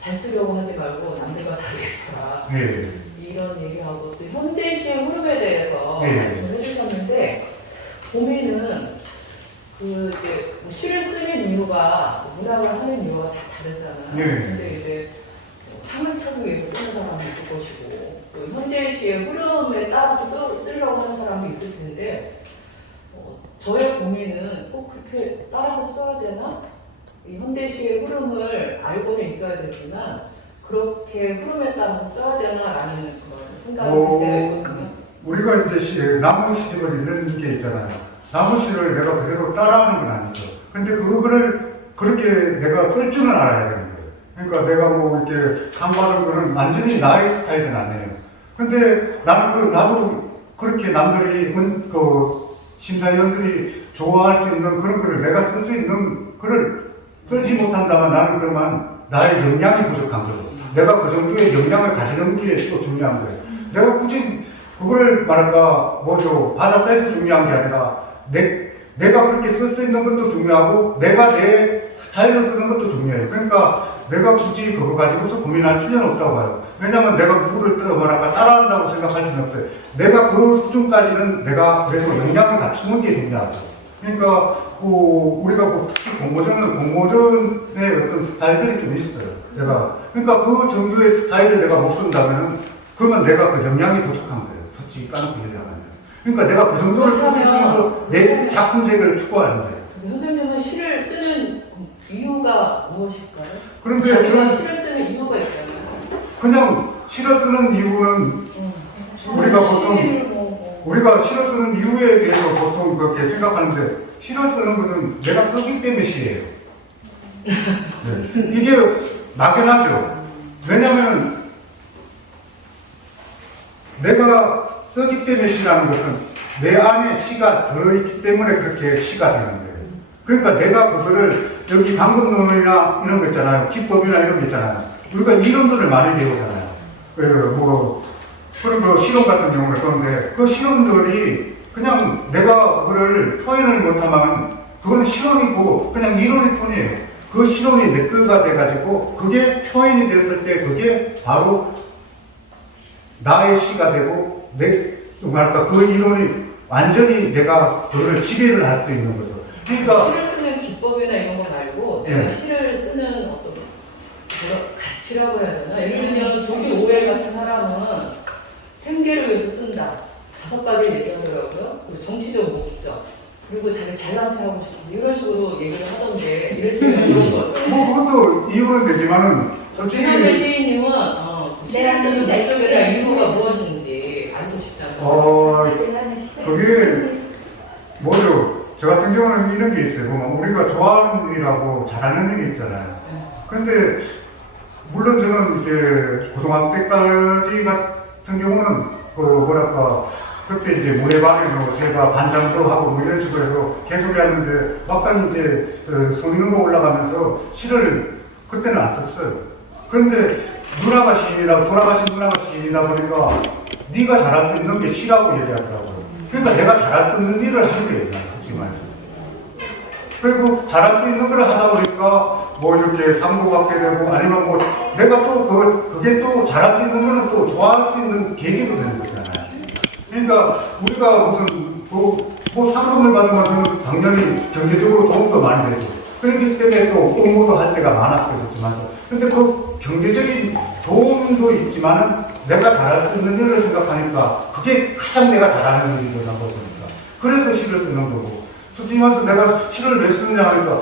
잘 쓰려고 하지 말고 남들과 다르게 써라. 예. 이런 얘기하고 또 현대시의 흐름에 대해서 예. 말씀을 해주셨는데 보면은 그 이제 시를 쓰는 이유가 문학을 하는 이유가 다 다르잖아요. 예. 근데 이제 상을 타기 위해서 쓰는 사람도 있을 것이고 또 현대시의 흐름에 따라서 쓰려고 하는 사람도 있을 텐데 저의 고민은 꼭 그렇게 따라서 써야 되나? 이 현대시의 흐름을 알고는 있어야 되지만 그렇게 흐름에 따라서 써야 되나라는 그런 생각이 들 때가 있거든요. 우리가 이제 나무 시집을 읽는 게 있잖아요. 나무 시를 내가 그대로 따라하는 건 아니죠. 근데 그거를 그렇게 내가 쓸 줄은 알아야 되는 거예요. 그러니까 내가 뭐 이렇게 상 받은 거는 완전히 나의 스타일은 아니에요. 근데 나도 그렇게 남들이 심사위원들이 좋아할 수 있는 그런 거를 내가 쓸 수 있는 거를 쓰지 못한다면 나는 그러면 나의 역량이 부족한 거죠. 내가 그 정도의 역량을 가지는 게 또 중요한 거예요. 내가 굳이 그걸 말할까 받았다 해서 중요한 게 아니라 내가 그렇게 쓸 수 있는 것도 중요하고 내가 내 스타일로 쓰는 것도 중요해요. 그러니까 내가 굳이 그거 가지고서 고민할 필요는 없다고 봐요. 왜냐면 내가 누구를 따라한다고 생각할 수는 없어요. 내가 그 수준까지는 내가 그래도 역량을 갖추는 게 중요하죠. 그러니까 우리가 특히 공모전의 어떤 스타일들이 좀 있어요. 그러니까 그 정도의 스타일을 내가 못 쓴다면은 그러면 내가 그 역량이 부족한 거예요. 솔직히 까놓고 얘기하면. 그러니까 내가 그 정도를 쓰면서 내 작품색을 추구하는 거예요. 선생님은 시를 쓰는 이유가 무엇일까요? 그런데 저는 시를 쓰는 이유가 있잖아요. 그냥 시를 쓰는 이유는 우리가 시를 쓰는 이유에 대해서 보통 그렇게 생각하는데 시를 쓰는 것은 내가 쓰기 때문에 시예요. 네. 이게 막연하죠. 왜냐하면 내가 쓰기 때문에 시라는 것은 내 안에 시가 들어있기 때문에 그렇게 시가 되는 거예요. 그러니까 내가 그거를 여기 방법론이나 이런 거 있잖아요. 기법이나 이런 거 있잖아요. 우리가 이론들을 많이 배우잖아요. 그런 거 실험 같은 경우를 그런데 그 실험들이 그냥 내가 그거를 표현을 못하면 그거는 실험이고 그냥 이론일 뿐이에요. 그 실험이 내 거가 돼가지고 그게 표현이 되었을 때 그게 바로 나의 시가 되고 그 이론이 완전히 내가 그거를 지배를 할 수 있는 거죠. 그러니까 시를 쓰는 기법이나 이런 거 말고 내가 시를 쓰는 어떤 가치라고 해야 되나? 예를 들면 조기 오웰 같은 사람은 생계를 위해서 쓴다. 5가지 얘기하더라고요. 그리고 정치적 목적, 그리고 자기 잘난 체 하고 싶어서 이런 식으로 얘기를 하던데 이렇게 이런 거죠. 뭐 그것도 이유는 되지만은 솔직히 최현대 시인님은 시인적인 목적에 대한 이유가 무엇인지 알고 싶다고. 그게 뭐죠? 저 같은 경우는 이런 게 있어요. 뭐 우리가 좋아하는 일하고 잘하는 일이 있잖아요. 근데 물론 저는 이제 고등학교 때까지 같은 경우는 그 뭐랄까 그때 이제 문예반에서 제가 반장도 하고 뭐 이런 식으로 해서 계속 했는데 막상 이제 성인으로 올라가면서 시를 그때는 안 썼어요. 근데 누나가 시인이라 돌아가신 누나가 시인이다 보니까 네가 잘할 수 있는 게 시라고 얘기하더라고요. 그러니까 내가 잘할 수 있는 일을 하는 거예요. 솔직히 말해서. 그리고 잘할 수 있는 걸 하다 보니까 뭐 이렇게 상도 받게 되고 아니면 뭐 내가 또 그게 또 잘할 수 있는 거는 또 좋아할 수 있는 계기도 되는 거잖아요. 그러니까 우리가 무슨 뭐 상금을 받으면 저는 당연히 경제적으로 도움도 많이 되고 그렇기 때문에 또 공모도 할 때가 많았겠지만 근데 그 경제적인 도움도 있지만은 내가 잘할 수 있는 일을 생각하니까 그게 가장 내가 잘하는 일이다 보니까 그래서 시를 쓰는 거고 솔직히 말해서 내가 시를 왜 쓰느냐 하니까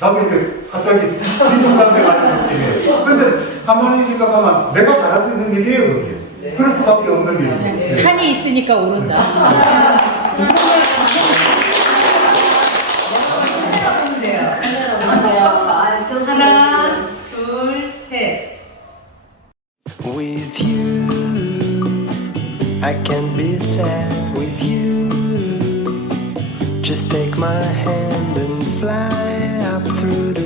나도 이제 갑자기 빈정감에 가는 느낌이에요. 근데 가만히 생각하면 내가 잘할 수 있는 일이에요 그게. 그럴 수밖에 없는 일이에요. 산이 있으니까 오른다. 하나, 둘, 셋. With you, I can be sad with you. Just take my hand and fly up through the